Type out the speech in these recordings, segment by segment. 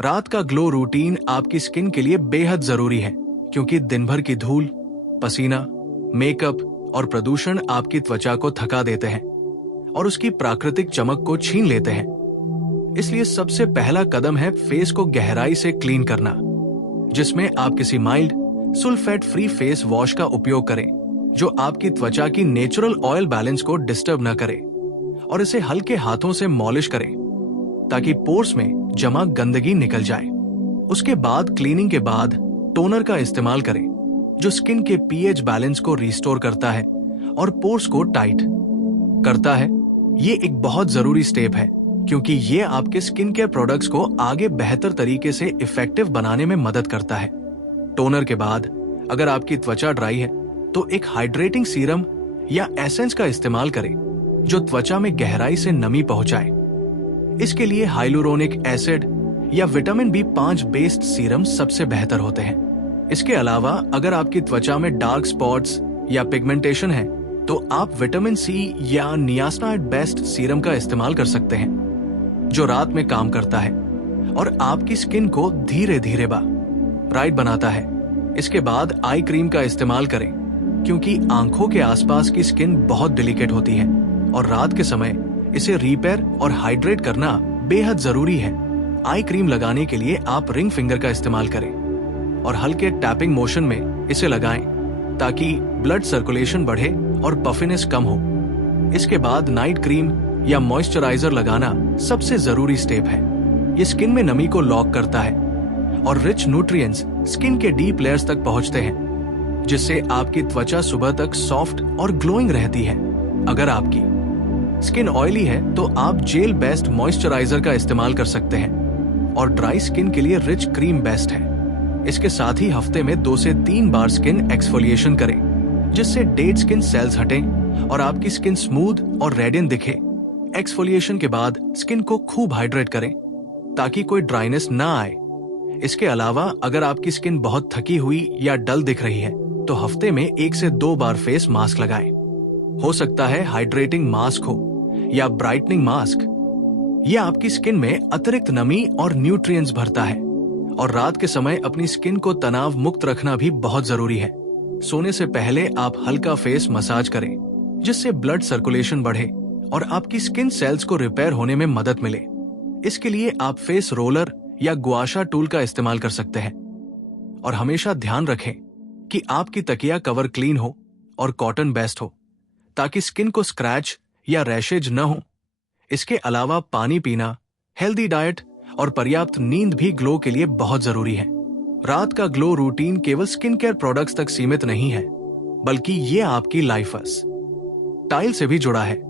रात का glow routine आपकी स्किन के लिए बेहद जरूरी है, क्योंकि दिन भर की धूल, पसीना, मेकअप और प्रदूषण आपकी त्वचा को थका देते हैं और उसकी प्राकृतिक चमक को छीन लेते हैं। इसलिए सबसे पहला कदम है फेस को गहराई से क्लीन करना, जिसमें आप किसी mild sulphate free face wash का उपयोग करें, जो आपकी त्वचा की नेचुरल ऑयल बैलेंस को डिस्टर्ब न करे, और इसे हल्के हाथों से मॉलिश करें ताकि पोर्स में जमा गंदगी निकल जाए। उसके बाद क्लीनिंग के बाद टोनर का इस्तेमाल करें, जो स्किन के पीएच बैलेंस को रिस्टोर करता है और पोर्स को टाइट करता है। ये एक बहुत जरूरी स्टेप है, क्योंकि ये आपके स्किन केयर प्रोडक्ट्स को आगे बेहतर तरीके से इफेक्टिव बनाने में मदद करता है। टोनर के बाद अगर आपकी त्वचा ड्राई है तो एक हाइड्रेटिंग सीरम या एसेंस का इस्तेमाल करें, जो त्वचा में गहराई से नमी पहुंचाए। इसके लिए हाइलुरोनिक एसिड या विटामिन B5 बेस्ड सीरम सबसे बेहतर होते हैं। इसके अलावा अगर आपकी त्वचा में डार्क स्पॉट्स या पिगमेंटेशन है तो आप विटामिन C या नियासिनामाइड बेस्ड सीरम का इस्तेमाल कर सकते हैं, जो रात में काम करता है और आपकी स्किन को धीरे धीरे ब्राइट बनाता है। इसके बाद आई क्रीम का इस्तेमाल करें, क्योंकि आंखों के आसपास की स्किन बहुत डेलिकेट होती है और रात के समय इसे रिपेयर और हाइड्रेट करना बेहद जरूरी है। आई क्रीम लगाने के लिए आप रिंग फिंगर का इस्तेमाल करें और हल्के टैपिंग मोशन में इसे लगाएं, ताकि ब्लड सर्कुलेशन बढ़े और पफिनेस कम हो। इसके बाद नाइट क्रीम या मॉइस्चराइजर लगाना सबसे जरूरी स्टेप है। ये स्किन में नमी को लॉक करता है और रिच न्यूट्रिएंट्स स्किन के डीप लेयर्स तक पहुंचते हैं, जिससे आपकी त्वचा सुबह तक सॉफ्ट और ग्लोइंग रहती है। अगर आपकी स्किन ऑयली है तो आप जेल बेस्ड मॉइस्चराइजर का इस्तेमाल कर सकते हैं, और ड्राई स्किन के लिए रिच क्रीम बेस्ट है। इसके साथ ही हफ्ते में 2 से 3 बार स्किन एक्सफोलिएशन करें, जिससे डेड स्किन सेल्स हटें और आपकी स्किन स्मूथ और रेडियंट दिखे। एक्सफोलिएशन के बाद स्किन को खूब हाइड्रेट करें, ताकि कोई ड्राइनेस ना आए। इसके अलावा अगर आपकी स्किन बहुत थकी हुई या डल दिख रही है तो हफ्ते में 1 से 2 बार फेस मास्क लगाएं। हो सकता है हाइड्रेटिंग मास्क हो या ब्राइटनिंग मास्क। यह आपकी स्किन में अतिरिक्त नमी और न्यूट्रिएंट्स भरता है, और रात के समय अपनी स्किन को तनाव मुक्त रखना भी बहुत जरूरी है। सोने से पहले आप हल्का फेस मसाज करें, जिससे ब्लड सर्कुलेशन बढ़े और आपकी स्किन सेल्स को रिपेयर होने में मदद मिले। इसके लिए आप फेस रोलर या गुआशा टूल का इस्तेमाल कर सकते हैं, और हमेशा ध्यान रखें कि आपकी तकिया कवर क्लीन हो और कॉटन बेस्ट हो, ताकि स्किन को स्क्रैच या रैशेज न हो। इसके अलावा पानी पीना, हेल्दी डाइट और पर्याप्त नींद भी ग्लो के लिए बहुत जरूरी है। रात का ग्लो रूटीन केवल स्किन केयर प्रोडक्ट्स तक सीमित नहीं है, बल्कि ये आपकी लाइफ स्टाइल से भी जुड़ा है।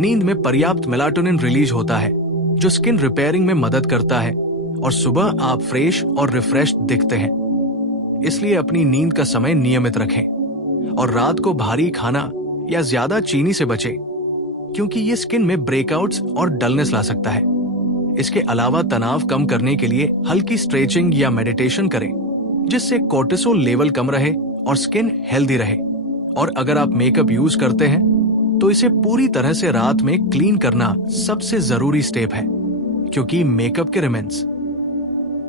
नींद में पर्याप्त मेलाटोनिन रिलीज होता है, जो स्किन रिपेयरिंग में मदद करता है, और सुबह आप फ्रेश और रिफ्रेश्ड दिखते हैं। इसलिए अपनी नींद का समय नियमित रखें और रात को भारी खाना या ज्यादा चीनी से बचें, क्योंकि ये स्किन में ब्रेकआउट्स और डलनेस ला सकता है। इसके अलावा तनाव कम करने के लिए हल्की स्ट्रेचिंग या मेडिटेशन करें, जिससे कोर्टिसोल लेवल कम रहे और स्किन हेल्दी रहे। और अगर आप मेकअप यूज करते हैं तो इसे पूरी तरह से रात में क्लीन करना सबसे जरूरी स्टेप है, क्योंकि मेकअप के रिमेन्स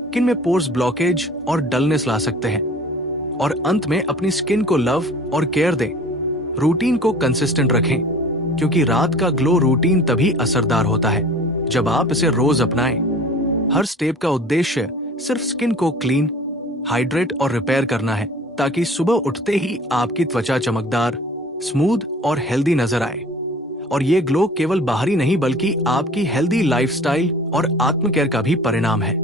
स्किन में पोर्स ब्लॉकेज और डलनेस ला सकते हैं। और अंत में अपनी स्किन को लव और केयर दें। रूटीन को कंसिस्टेंट रखें, क्योंकि रात का ग्लो रूटीन तभी असरदार होता है जब आप इसे रोज अपनाएं। हर स्टेप का उद्देश्य सिर्फ स्किन को क्लीन, हाइड्रेट और रिपेयर करना है, ताकि सुबह उठते ही आपकी त्वचा चमकदार, स्मूथ और हेल्दी नजर आए। और ये ग्लो केवल बाहरी नहीं, बल्कि आपकी हेल्दी लाइफस्टाइल और आत्म केयर का भी परिणाम है।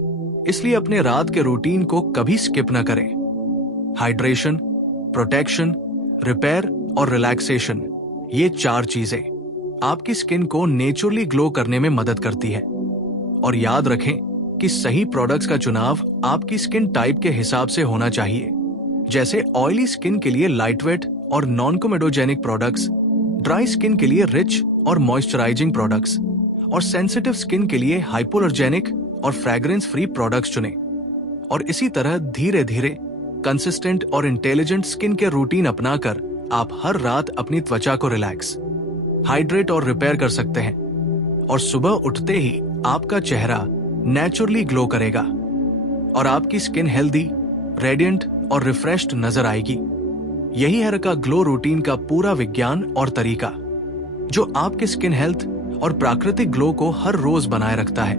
इसलिए अपने रात के रूटीन को कभी स्किप न करें। हाइड्रेशन, प्रोटेक्शन, रिपेयर और रिलैक्सेशन, ये 4 चीजें आपकी स्किन को नेचुरली ग्लो करने में मदद करती है। और याद रखें कि सही प्रोडक्ट्स का चुनाव आपकी स्किन टाइप के हिसाब से होना चाहिए। जैसे ऑयली स्किन के लिए लाइटवेट और non comedogenic products, dry skin के लिए रिच और मॉइस्चराइजिंग प्रोडक्ट्स, और सेंसिटिव स्किन के लिए हाइपोअलर्जेनिक और फ्रेग्रेंस फ्री प्रोडक्ट्स चुनें। और इसी तरह धीरे धीरे कंसिस्टेंट और इंटेलिजेंट स्किन के रूटीन अपनाकर आप हर रात अपनी त्वचा को रिलैक्स, हाइड्रेट और रिपेयर कर सकते हैं, और सुबह उठते ही आपका चेहरा नेचुरली ग्लो करेगा। और आपकी स्किन हेल्दी, रेडिएंट और रिफ्रेश्ड नजर आएगी। यही है रका ग्लो रूटीन का पूरा विज्ञान और तरीका, जो आपके स्किन हेल्थ और प्राकृतिक ग्लो को हर रोज बनाए रखता है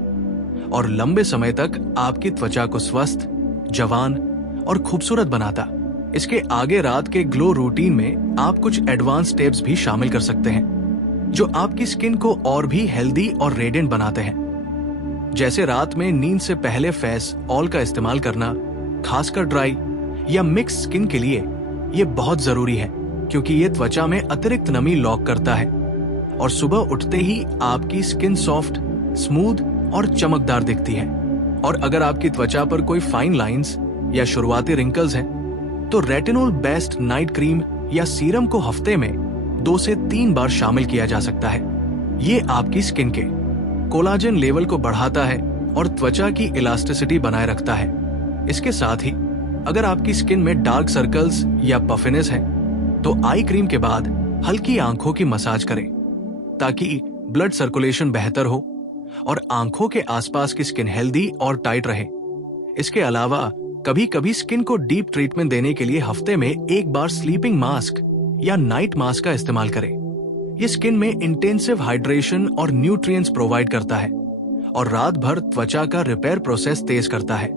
और लंबे समय तक आपकी त्वचा को स्वस्थ, जवान और खूबसूरत बनाता। इसके आगे रात के ग्लो रूटीन में आप कुछ एडवांस टिप्स भी शामिल कर सकते हैं, जो आपकी स्किन को और भी हेल्दी और रेडिएंट बनाते हैं। जैसे रात में नींद से पहले फेस ऑयल का इस्तेमाल करना, खासकर ड्राई या मिक्स स्किन के लिए ये बहुत जरूरी है, क्योंकि ये त्वचा में अतिरिक्त नमी लॉक करता है और सुबह उठते ही आपकी स्किन सॉफ्ट, स्मूथ और चमकदार दिखती है। और अगर आपकी त्वचा पर कोई फाइन लाइंस या शुरुआती रिंकल्स हैं, तो रेटिनॉल बेस्ड नाइट क्रीम या सीरम को हफ्ते में 2 से 3 बार शामिल किया जा सकता है। ये आपकी स्किन के कोलाजन लेवल को बढ़ाता है और त्वचा की इलास्टिसिटी बनाए रखता है। इसके साथ ही अगर आपकी स्किन में डार्क सर्कल्स या पफिनेस है, तो आई क्रीम के बाद हल्की आंखों की मसाज करें, ताकि ब्लड सर्कुलेशन बेहतर हो और आंखों के आसपास की स्किन हेल्दी और टाइट रहे। इसके अलावा कभी कभी स्किन को डीप ट्रीटमेंट देने के लिए हफ्ते में 1 बार स्लीपिंग मास्क या नाइट मास्क का इस्तेमाल करें। ये स्किन में इंटेंसिव हाइड्रेशन और न्यूट्रिएंट्स प्रोवाइड करता है और रात भर त्वचा का रिपेयर प्रोसेस तेज करता है।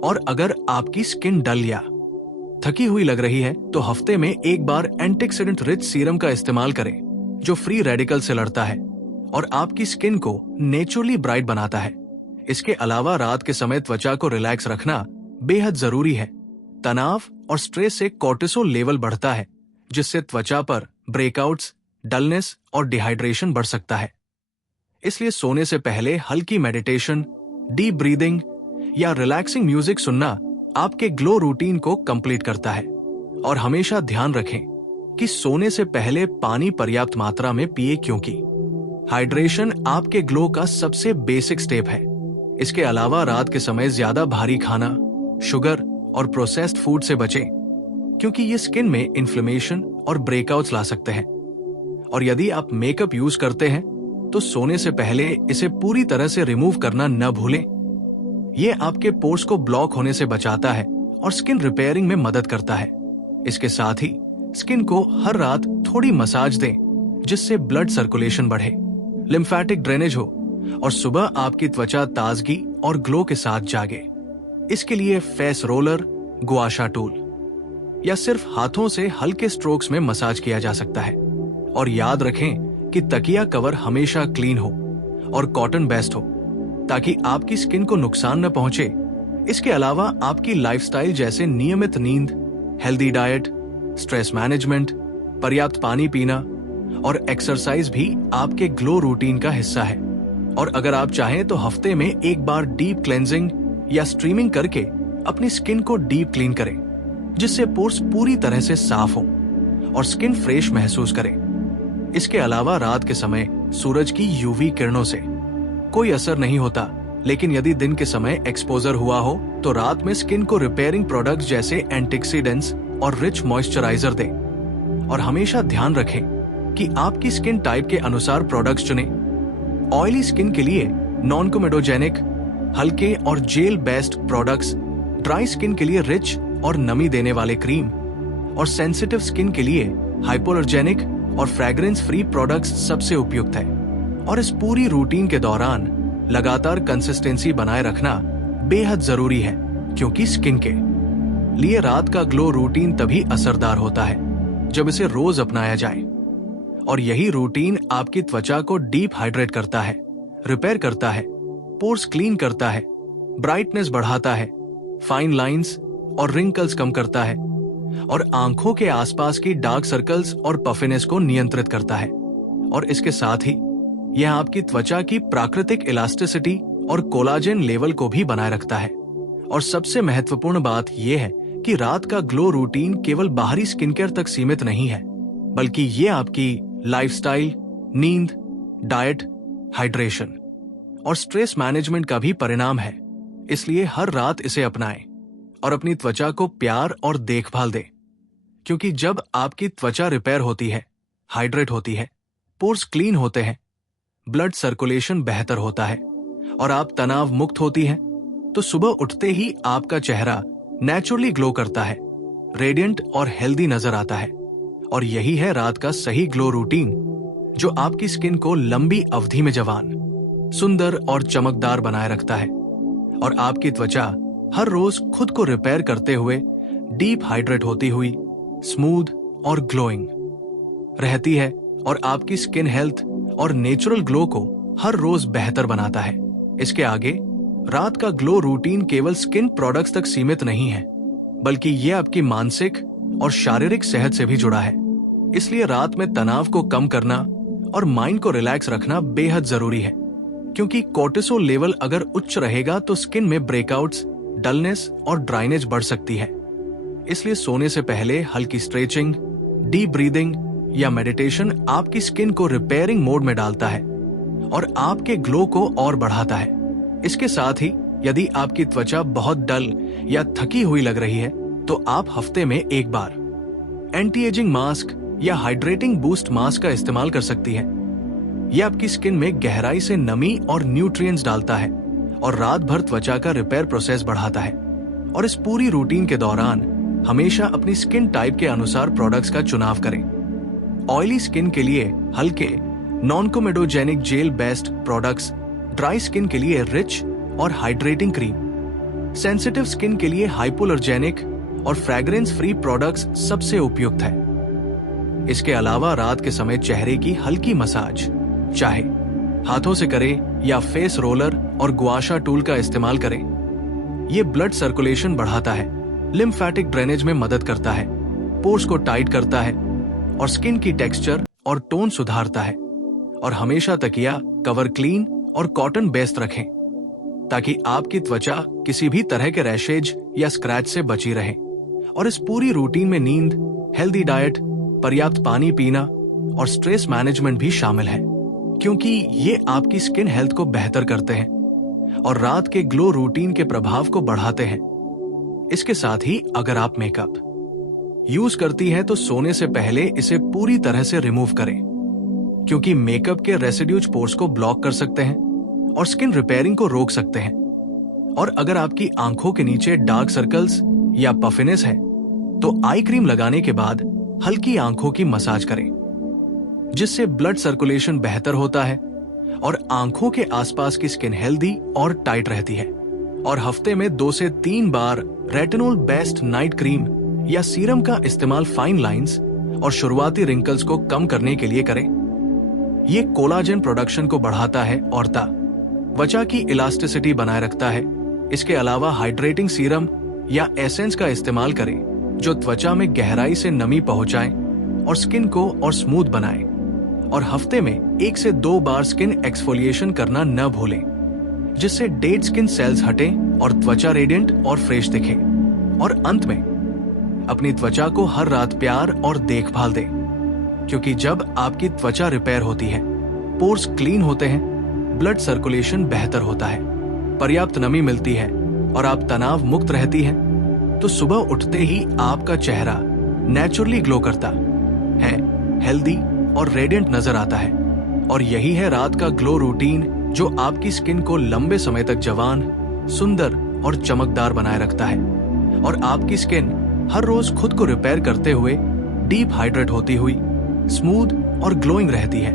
और अगर आपकी स्किन डल या थकी हुई लग रही है, तो हफ्ते में 1 बार एंटीऑक्सीडेंट रिच सीरम का इस्तेमाल करें, जो फ्री रेडिकल से लड़ता है और आपकी स्किन को नेचुरली ब्राइट बनाता है। इसके अलावा रात के समय त्वचा को रिलैक्स रखना बेहद जरूरी है। तनाव और स्ट्रेस से कोर्टिसोल लेवल बढ़ता है, जिससे त्वचा पर ब्रेकआउट्स, डलनेस और डिहाइड्रेशन बढ़ सकता है। इसलिए सोने से पहले हल्की मेडिटेशन, डीप ब्रीदिंग या रिलैक्सिंग म्यूजिक सुनना आपके ग्लो रूटीन को कंप्लीट करता है। और हमेशा ध्यान रखें कि सोने से पहले पानी पर्याप्त मात्रा में पिए, क्योंकि हाइड्रेशन आपके ग्लो का सबसे बेसिक स्टेप है। इसके अलावा रात के समय ज्यादा भारी खाना, शुगर और प्रोसेस्ड फूड से बचें, क्योंकि ये स्किन में इन्फ्लेमेशन और ब्रेकआउट्स ला सकते हैं। और यदि आप मेकअप यूज करते हैं, तो सोने से पहले इसे पूरी तरह से रिमूव करना न भूलें। ये आपके पोर्स को ब्लॉक होने से बचाता है और स्किन रिपेयरिंग में मदद करता है। इसके साथ ही स्किन को हर रात थोड़ी मसाज दें, जिससे ब्लड सर्कुलेशन बढ़े, लिम्फेटिक ड्रेनेज हो और सुबह आपकी त्वचा ताजगी और ग्लो के साथ जागे। इसके लिए फेस रोलर, गुआशा टूल या सिर्फ हाथों से हल्के स्ट्रोक्स में मसाज किया जा सकता है। और याद रखें कि तकिया कवर हमेशा क्लीन हो और कॉटन बेस्ट हो, ताकि आपकी स्किन को नुकसान न पहुंचे। इसके अलावा आपकी लाइफस्टाइल जैसे नियमित नींद, हेल्दी डाइट, स्ट्रेस मैनेजमेंट, पर्याप्त पानी पीना और एक्सरसाइज भी आपके ग्लो रूटीन का हिस्सा है। और अगर आप चाहें तो हफ्ते में 1 बार डीप क्लेंजिंग या स्ट्रीमिंग करके अपनी स्किन को डीप क्लीन करें, जिससे पोर्स पूरी तरह से साफ हो और स्किन फ्रेश महसूस करे। इसके अलावा रात के समय सूरज की यूवी किरणों से कोई असर नहीं होता, लेकिन यदि दिन के समय एक्सपोजर हुआ हो, तो रात में स्किन को रिपेयरिंग प्रोडक्ट्स जैसे एंटीऑक्सीडेंट्स और रिच मॉइस्चराइजर दें। और हमेशा ध्यान रखें कि आपकी स्किन टाइप के अनुसार प्रोडक्ट्स चुनें। ऑयली स्किन के लिए नॉन कोमेडोजेनिक, हल्के और gel based products, dry skin के लिए रिच और नमी देने वाले क्रीम, और सेंसिटिव स्किन के लिए हाइपोअलर्जेनिक और फ्रेग्रेंस फ्री प्रोडक्ट्स सबसे उपयुक्त है। और इस पूरी रूटीन के दौरान लगातार कंसिस्टेंसी बनाए रखना बेहद जरूरी है, क्योंकि स्किन के लिए रात का ग्लो रूटीन तभी असरदार होता है जब इसे रोज अपनाया जाए। और यही रूटीन आपकी त्वचा को डीप हाइड्रेट करता है, रिपेयर करता है, पोर्स क्लीन करता है, ब्राइटनेस बढ़ाता है, फाइन लाइंस और रिंकल्स कम करता है और आंखों के आसपास की डार्क सर्कल्स और पफिनेस को नियंत्रित करता है। और इसके साथ ही यह आपकी त्वचा की प्राकृतिक इलास्टिसिटी और कोलाजन लेवल को भी बनाए रखता है। और सबसे महत्वपूर्ण बात यह है कि रात का ग्लो रूटीन केवल बाहरी स्किन केयर तक सीमित नहीं है, बल्कि ये आपकी लाइफस्टाइल, नींद, डाइट, हाइड्रेशन और स्ट्रेस मैनेजमेंट का भी परिणाम है। इसलिए हर रात इसे अपनाएं और अपनी त्वचा को प्यार और देखभाल दें, क्योंकि जब आपकी त्वचा रिपेयर होती है, हाइड्रेट होती है, पोर्स क्लीन होते हैं, ब्लड सर्कुलेशन बेहतर होता है और आप तनाव मुक्त होती हैं, तो सुबह उठते ही आपका चेहरा नेचुरली ग्लो करता है, रेडिएंट और हेल्दी नजर आता है। और यही है रात का सही ग्लो रूटीन जो आपकी स्किन को लंबी अवधि में जवान, सुंदर और चमकदार बनाए रखता है और आपकी त्वचा हर रोज खुद को रिपेयर करते हुए डीप हाइड्रेट होती हुई स्मूथ और ग्लोइंग रहती है और आपकी स्किन हेल्थ और नेचुरल ग्लो को हर रोज बेहतर बनाता है। इसके आगे रात का ग्लो रूटीन केवल स्किन प्रोडक्ट्स तक सीमित नहीं है, बल्कि यह आपकी मानसिक और शारीरिक सेहत से भी जुड़ा है। इसलिए रात में तनाव को कम करना और माइंड को रिलैक्स रखना बेहद जरूरी है, क्योंकि कोर्टिसोल लेवल अगर उच्च रहेगा तो स्किन में ब्रेकआउट्स, डलनेस और ड्राइनेज बढ़ सकती है। इसलिए सोने से पहले हल्की स्ट्रेचिंग, डीप ब्रीदिंग या मेडिटेशन आपकी स्किन को रिपेयरिंग मोड में डालता है और आपके ग्लो को और बढ़ाता है। इसके साथ ही यदि आपकी त्वचा बहुत डल या थकी हुई लग रही है तो आप हफ्ते में एक बार एंटी एजिंग मास्क या हाइड्रेटिंग बूस्ट मास्क का इस्तेमाल कर सकती है। यह आपकी स्किन में गहराई से नमी और न्यूट्रिएंट्स डालता है और रात भर त्वचा का रिपेयर प्रोसेस बढ़ाता है। और इस पूरी रूटीन के दौरान हमेशा अपनी स्किन टाइप के अनुसार प्रोडक्ट्स का चुनाव करें। ऑयली स्किन के लिए हल्के non comedogenic gel based products, dry skin के लिए रिच और हाइड्रेटिंग क्रीम, सेंसिटिव स्किन के लिए हाइपोअलर्जेनिक और फ्रेग्रेंस फ्री प्रोडक्ट्स सबसे उपयुक्त है। इसके अलावा रात के समय चेहरे की हल्की मसाज, चाहे हाथों से करें या फेस रोलर और गुआशा टूल का इस्तेमाल करें, ये ब्लड सर्कुलेशन बढ़ाता है, लिम्फेटिक ड्रेनेज में मदद करता है, पोर्स को टाइट करता है और स्किन की टेक्सचर और टोन सुधारता है। और हमेशा तकिया कवर क्लीन और कॉटन बेस्ड रखें ताकि आपकी त्वचा किसी भी तरह के रैशेज या स्क्रैच से बची रहे। और इस पूरी रूटीन में नींद, हेल्दी डाइट, पर्याप्त पानी पीना और स्ट्रेस मैनेजमेंट भी शामिल है, क्योंकि ये आपकी स्किन हेल्थ को बेहतर करते हैं और रात के ग्लो रूटीन के प्रभाव को बढ़ाते हैं। इसके साथ ही अगर आप मेकअप यूज करती हैं तो सोने से पहले इसे पूरी तरह से रिमूव करें, क्योंकि मेकअप के रेसिड्यूज पोर्स को ब्लॉक कर सकते हैं और स्किन रिपेयरिंग को रोक सकते हैं। और अगर आपकी आंखों के नीचे डार्क सर्कल्स या पफिनेस है तो आई क्रीम लगाने के बाद हल्की आंखों की मसाज करें, जिससे ब्लड सर्कुलेशन बेहतर होता है और आंखों के आसपास की स्किन हेल्दी और टाइट रहती है। और हफ्ते में 2 से 3 बार रेटिनॉल बेस्ड नाइट क्रीम या सीरम का इस्तेमाल फाइन लाइंस और शुरुआती रिंकल्स को कम करने के लिए करें। ये कोलाजन प्रोडक्शन को बढ़ाता है और त्वचा की इलास्टिसिटी बनाए रखता है। इसके अलावा हाइड्रेटिंग सीरम या एसेंस का इस्तेमाल करें जो त्वचा में गहराई से नमी पहुंचाए और स्किन को और स्मूथ बनाए। और हफ्ते में 1 से 2 बार स्किन एक्सफोलिएशन करना न भूलें, जिससे डेड स्किन सेल्स हटें और त्वचा रेडिएंट और फ्रेश दिखे। और अंत में अपनी त्वचा को हर रात प्यार और देखभाल दें, क्योंकि जब आपकी त्वचा रिपेयर होती है, पोर्स क्लीन होते हैं, ब्लड सर्कुलेशन बेहतर होता है, पर्याप्त नमी मिलती है और आप तनाव मुक्त रहती हैं, तो सुबह उठते ही आपका चेहरा नेचुरली ग्लो करता है, हेल्दी और रेडिएंट नजर आता है। और यही है रात का ग्लो रूटीन जो आपकी स्किन को लंबे समय तक जवान, सुंदर और चमकदार बनाए रखता है और आपकी स्किन हर रोज खुद को रिपेयर करते हुए डीप हाइड्रेट होती हुई स्मूथ और ग्लोइंग रहती है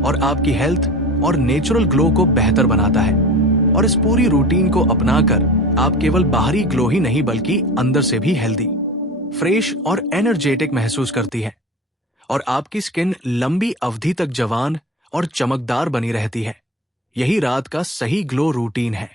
और आपकी हेल्थ और नेचुरल ग्लो को बेहतर बनाता है। और इस पूरी रूटीन को अपनाकर आप केवल बाहरी ग्लो ही नहीं बल्कि अंदर से भी हेल्दी, फ्रेश और एनर्जेटिक महसूस करती है और आपकी स्किन लंबी अवधि तक जवान और चमकदार बनी रहती है। यही रात का सही ग्लो रूटीन है।